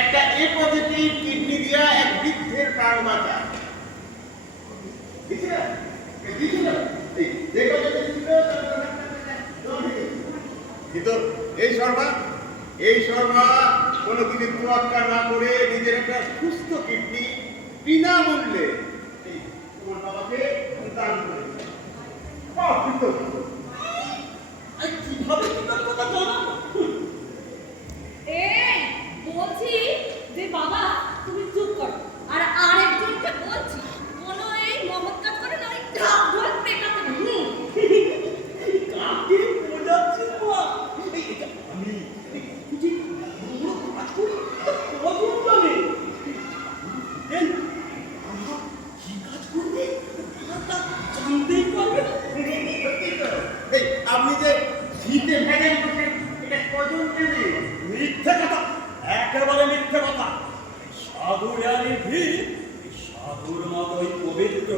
একটা এ positive kidney দিয়া এক বৃদ্ধের প্রাণ বাঁচা। কিন্তু এই শর্মা কোনো কিছু তোয়াক্কা না করে নিজের একটা সুস্থ কিডনি বিনামূল্যে তোমার বাবাকে দান করে কিভাবে কৃতজ্ঞতা জানাবো? এই বলছি যে বাবা তুমি চুপ করো, আর আরেকজনকে বলছি কোনো এই মহৎ কাজ করে না, ওই ঢাক ঢোল পেটাতে না। কাকে বোঝাচ্ছিস মা? আমি ঠিক বড় কাজ করি, কখন জানি এই আমরা কি কাজ করবে তা জানতেই পারবে না। এই আপনি যে শীতে ভেঙে বসে এটা কজন জানে? মিথ্যে কথা, একেবারে মিথ্যে কথা। সাধু জ্ঞানী ভিড় সাধুর মতোই পবিত্র।